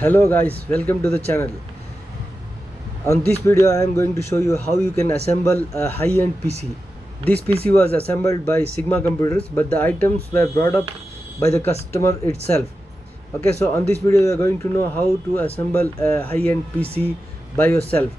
Hello guys, welcome to the channel. On this video I am going to show you how you can assemble a high-end PC. This PC was assembled by Sigma Computers, but the items were brought up by the customer itself. Okay, so on this video you are going to know how to assemble a high-end PC by yourself.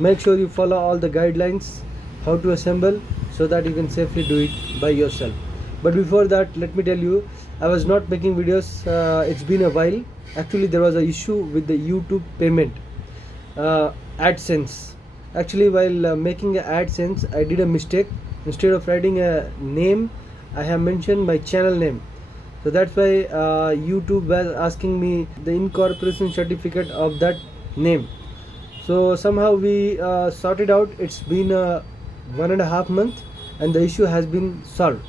Make sure you follow all the guidelines how to assemble so that you can safely do it by yourself. But before that, let me tell you, I was not making videos. It's been a while. Actually, there was an issue with the YouTube payment, AdSense. Actually, while making a AdSense, I did a mistake. Instead of writing a name, I have mentioned my channel name. So that's why YouTube was asking me the incorporation certificate of that name. So somehow we sorted out. It's been 1.5 months, and the issue has been solved.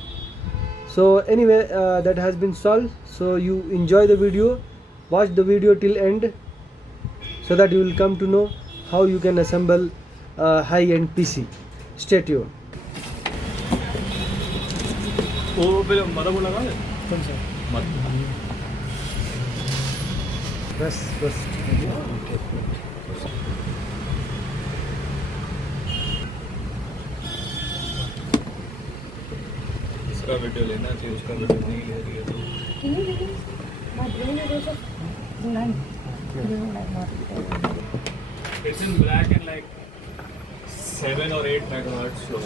So anyway, that has been solved. So you enjoy the video, watch the video till end, so that you will come to know how you can assemble a high-end PC. Stay tuned. वो फिर motherboard लगा दे कौन सा? मत बस इसका video लेना चाहिए उसका वीडियो नहीं ले रही है तो Can you release my brain is also none. It's in black and like 7 or 8 megahertz so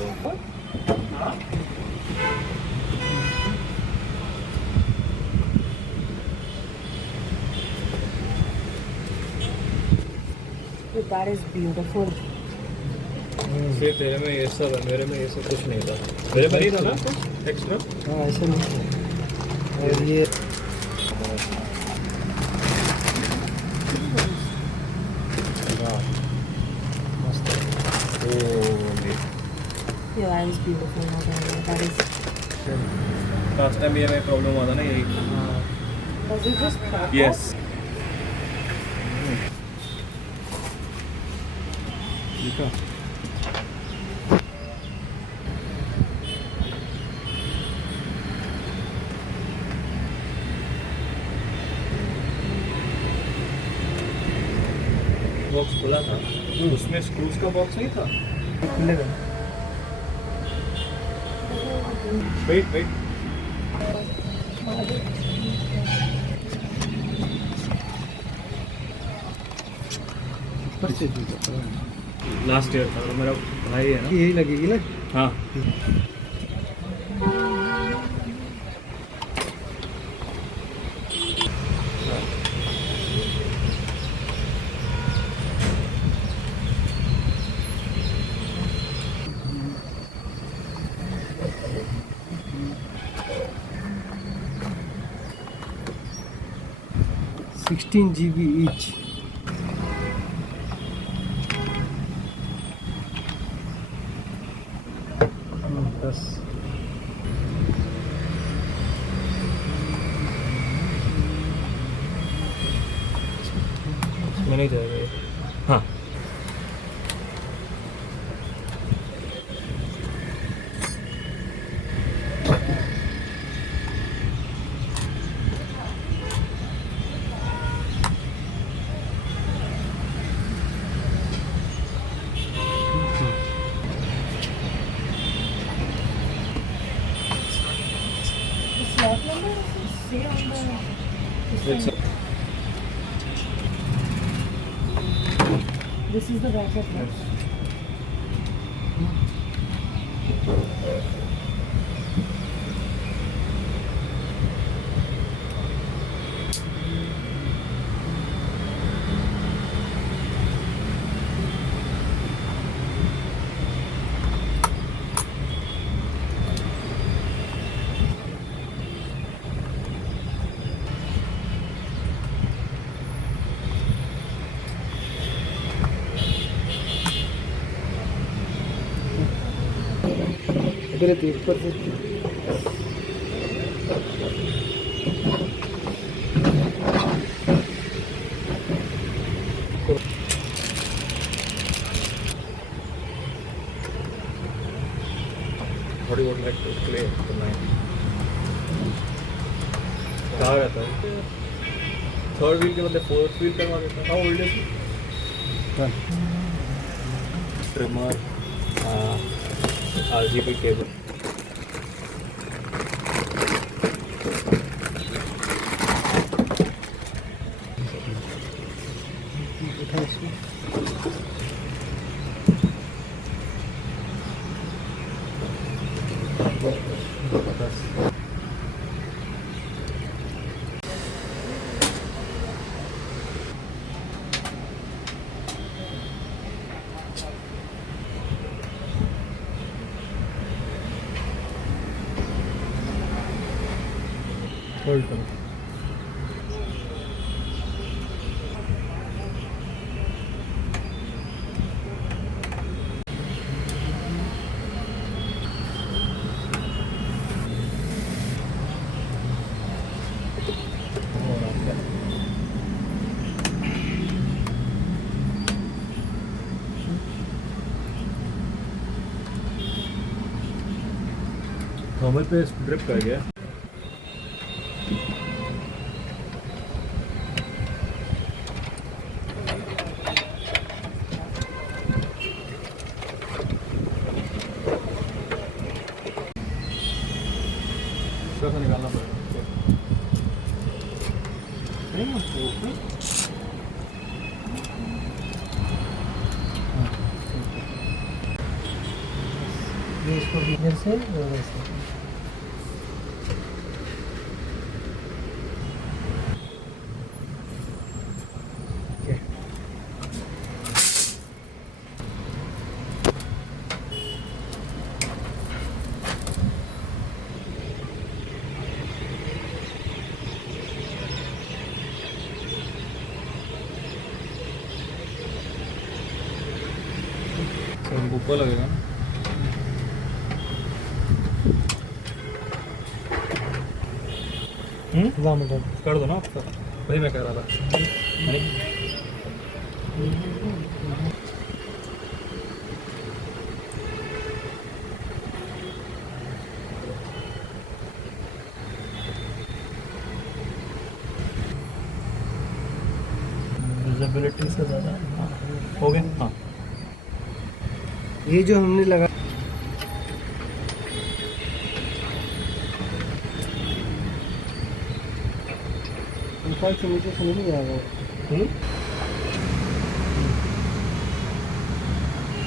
That is beautiful. सिर्फ तेरे में ये सब है मेरे में ये सब कुछ नहीं था मेरे में नहीं था ना कुछ एक्स्ट्रा हाँ, ऐसे नहीं है। और ये मस्त है। Yeah, that is beautiful. That is. Last time ये में प्रॉब्लम हुआ था ना यही हाँ, Does it just pop? Yes देखा? बॉक्स खुला था उसमें स्क्रूज का बॉक्स नहीं था खुलेगा। वेट वेट ऊपर से दीजिए। लास्ट ईयर था मेरा भाई है ना यही लगेगी ना? हाँ $16 GB each. बस इसमें नहीं जाएगा ये हाँ The slot number is say on the. It's This is the bracket. Right? अगर ये ऊपर से What do you would like to play tonight? कहाँ रहता है? थर्ड व्हील के बदले फोर्थ व्हील करवा देता हूँ। How old is One. Trimmer, RGB cable. उठा इसको। होल्ड करो। नॉर्मल पे ड्रिप कर गया। कैसे निकालना पड़ेगा? ये इसको इधर से और ऐसे। Okay. ऊपर लगेगा ना? मतलब कर दो ना आपका, वही मैं कह रहा था। विजिबिलिटी से ज़्यादा हो गया? हाँ। ये जो हमने लगा ऊपर से नीचे से नहीं आएगा।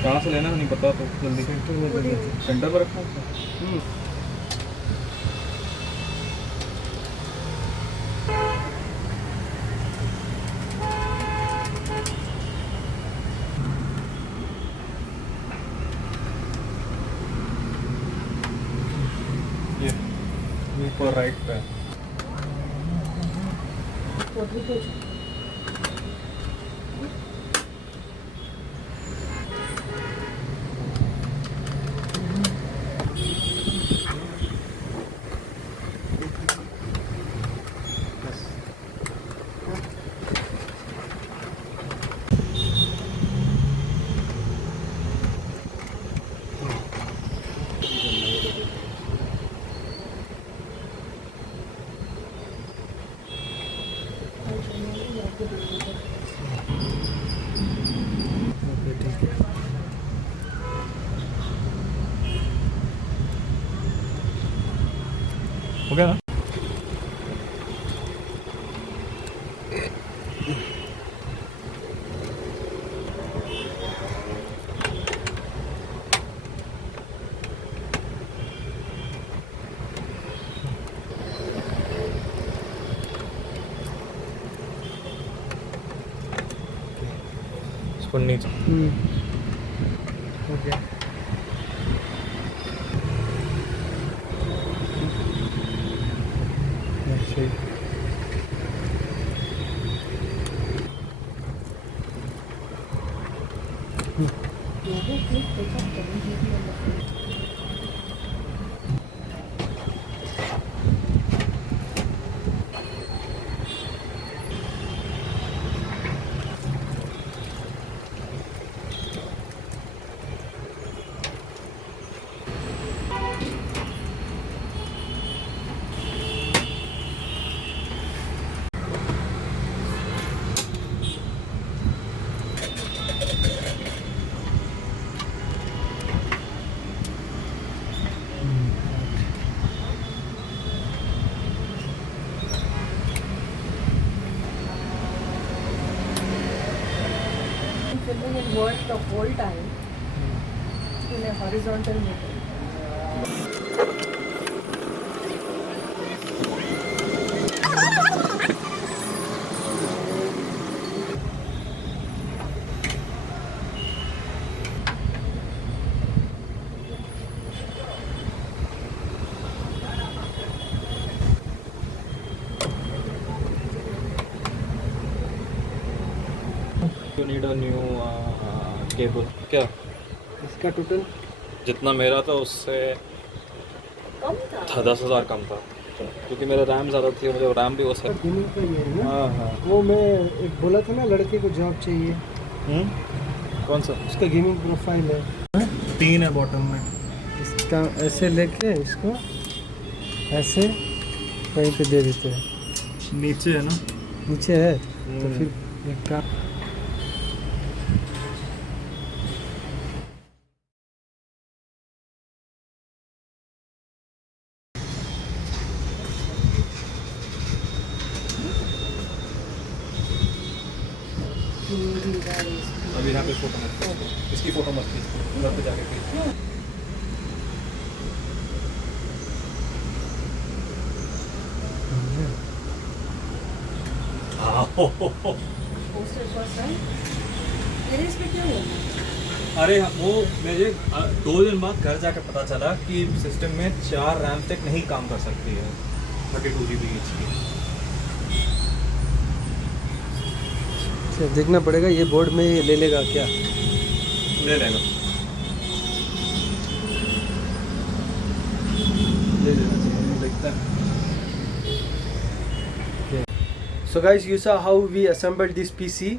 कहाँ से लेना नहीं पता तो जल्दी सेंटर में लगा है। सेंटर पर रखा है। ये ऊपर राइट पे है। ओके ठीक है। हो गया ना? इसको नीचे ओके ऐसे ही। sitting in Word the whole time in a horizontal meeting. You need a new cable. क्या? इसका टोटल जितना मेरा था उससे कम था. था 10,000 कम था, क्योंकि मेरा रैम ज़्यादा थी, मुझे रैम भी वो से गेमिंग का ये है ना. हाँ हाँ। वो मैं एक बोला था ना लड़के को जॉब चाहिए, कौन सा? उसका गेमिंग प्रोफाइल है. 3 है बॉटम में। इसका ऐसे लेके इसको ऐसे कहीं पे दे देते हैं. नीचे है ना? नीचे है तो फिर एक काम. अभी यहाँ पे फोटो मत, इसकी फोटो मत खींच, घर पे जाके खींच। Poster first, right? Erase पे क्यों है? अरे वो मुझे 2 दिन बाद घर जाकर पता चला कि सिस्टम में 4 रैम तक नहीं काम कर सकती है 32 GB ईच की। देखना पड़ेगा ये बोर्ड में ले लेगा क्या. ले लेगा, ले लेना चाहिए, देखता है। So guys, you saw how we assembled this PC.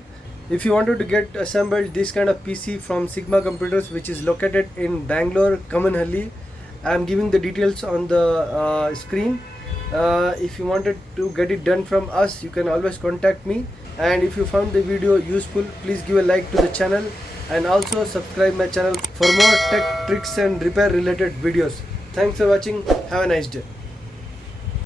If you wanted to get assembled this kind of PC from Sigma Computers, which is located in Bangalore, Kamanhalli, I am giving the details on the screen. If you wanted to get it done from us, you can always contact me. And if you found the video useful, please give a like to the channel and also subscribe my channel for more tech tricks and repair related videos. Thanks for watching. Have a nice day.